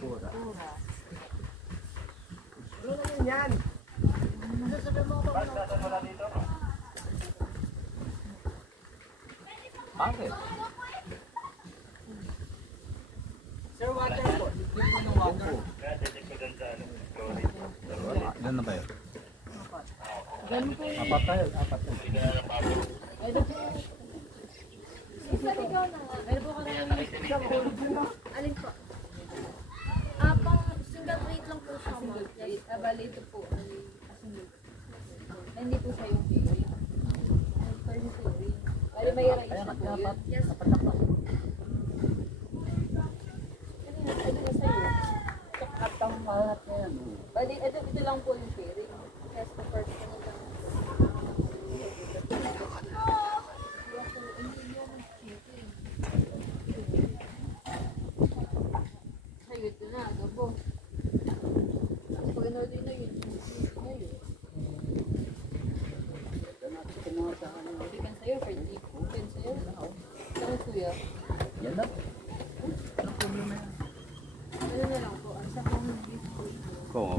Pura. Ano naman yan? Bakit? Sir, water po. Yung po ng water. Ilan na ba yun? Ganun po yun. Apat tayo, apat na. Ikaw na nga. Meron po ka na alin po? Pang single rate lang po siya. Single rate. Bali ito po. Hindi po siya yung pay. Bali may rice na po yun. Yes. Ano na sa'yo? At ang lahat na yan. Bali ito lang po yung pay. Yes, the first one lang. Ito na, gabo. Pag in-order na yun. Chicken sa'yo, for chicken sa'yo. Saan kuya? Yan na. Ano na lang po? Sa pang beef. Kung